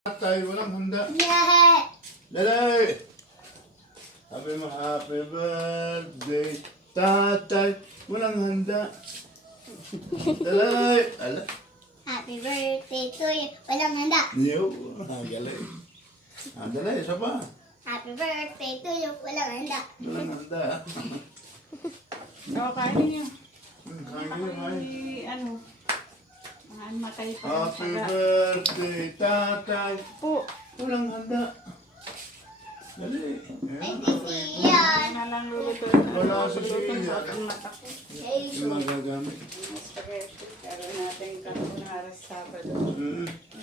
Tayo walang handa. Yeah. Dali! Sabi mo, happy birthday, tatay. Walang handa. Dali! Ala. Happy birthday to you. Walang handa. Yo, galing. Dali, isa pa. Happy birthday to you. Walang handa. Walang handa. Oo, kainin niyo. Kain yun, kain. Ano? Mga matay pa. Happy birthday, tatay. Po. Walang handa. Dali. Ay, Ayan. si Ian. Na lang luluto. Wala si Luluto Sia. sa mata ko. Yung magagamit. Spaghetti. Gawin natin carbonara sa Sabado.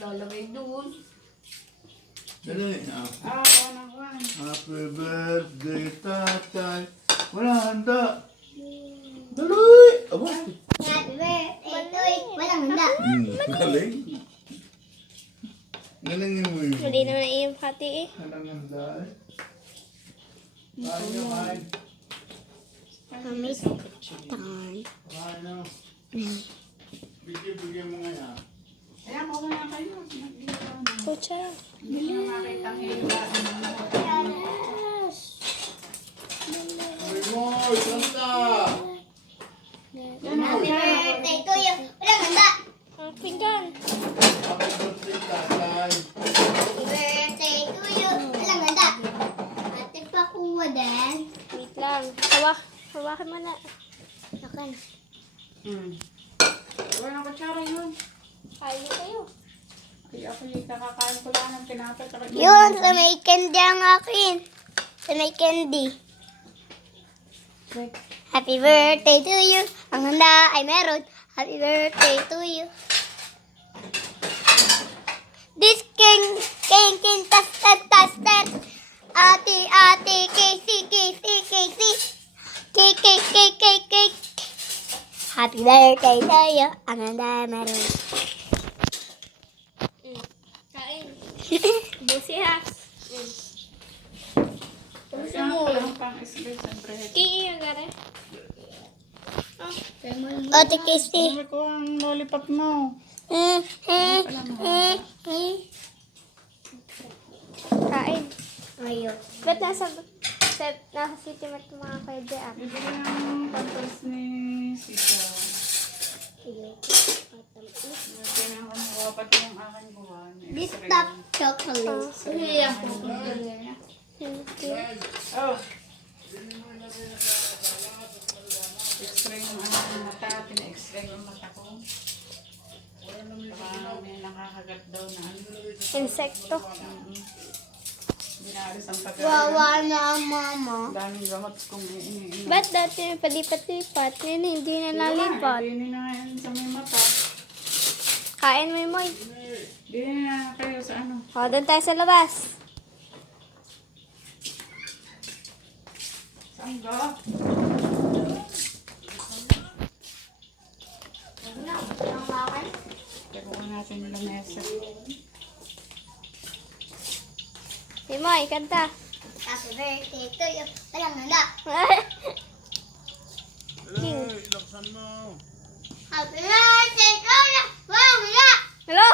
Lalagay doon. Dali. Kuha ng kuha. Happy birthday, tatay. Walang handa. Dali! Aba. Happy birthday to you. Walang handa. Galing. Galing mo yun. Hindi naman na iyong pati eh. Walang handa eh. Kain nyo, kain. Kami tan. Kain nyo. Bigyan mo nga yan. Ayan, okay na kayo. Pucha. Hindi nyo makita ang hila. Uy mo, santa! Happy birthday to you. Walang handa. Ang pinggan. Happy birthday, tatay. Happy birthday to you. Walang handa. Ate pa kuha din. Wait lang. Hawakan mo na. Akan. Wala ng kutsara yun. Kain kayo. Kaya ako yung kakakain ko lang ng tinapay. Yun, sa may candy ang akin. Sa may candy. Happy birthday to you. Ang handa ay meron. Happy birthday to you. This king, tas. Ate, Casey. Cake. Happy birthday to you. Ang handa ay meron. Kain. Busi ha. Gusto mo? Ang pang-isbel sa bread. Iiyan ka rin. Ate Casey. Sabi ko ang lollipop mo. Kain. Ayun. Ba't nasa city mat mga pwede ah? Bibili ng patos ni Sisa. Kaya ako nakuha pati yung aking buwan. This top chocolate. Oh! X-ray yung aking mata. Pina-x-ray yung mata ko. Baka may nakakagat daw na Insekto. Binalis ang pagkain. Wawa na ang mama. Daming gamot kong iniinom. Ba't dati may palipat-lipat? Ngayon hindi na nalipat. Hindi na yan sa may mata. Kain mo Moy. Hindi na kayo sa ano. O, doon tayo sa labas. Saan ba? Taguan natin yung lamesa. Si Moy, kanta. Happy birthday to you. Walang handa. Dali, laksan mo. Happy birthday to you. Walang handa. Hello?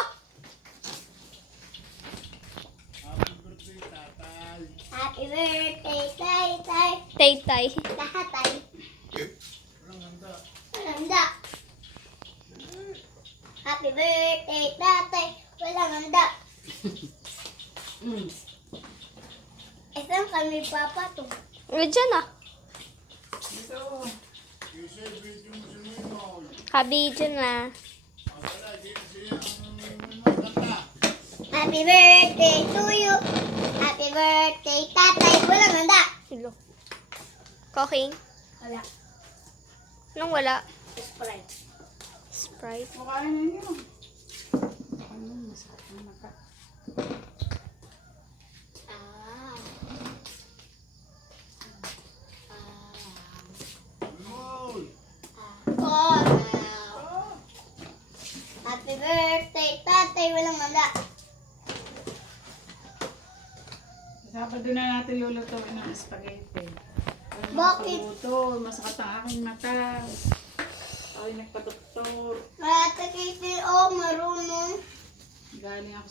Happy birthday, tatay. Happy birthday, tay. Tay-tay. Lahat tay. Walang handa. Walang handa. Happy birthday, tatay. Walang handa. Isang kami papa to. Diyan ah. Dito. Kasi video mo si Mimoy. Kabidyo na. Wala, siya ang Mimoy kanta. Happy birthday to you. Happy birthday, tatay. Walang handa. Hello. Cooking? Wala. Anong wala? Sprite. Sprite. Makain ninyo. Ano, masakit ang mata. Mimoy. Happy birthday, tatay. Walang handa. Sabado na natin lulutuin ng spaghetti. Bakit? Luto, masakit ang aking mata. Ay, nagpa-doktor. Ate Casey, oh, marunong. Galing ako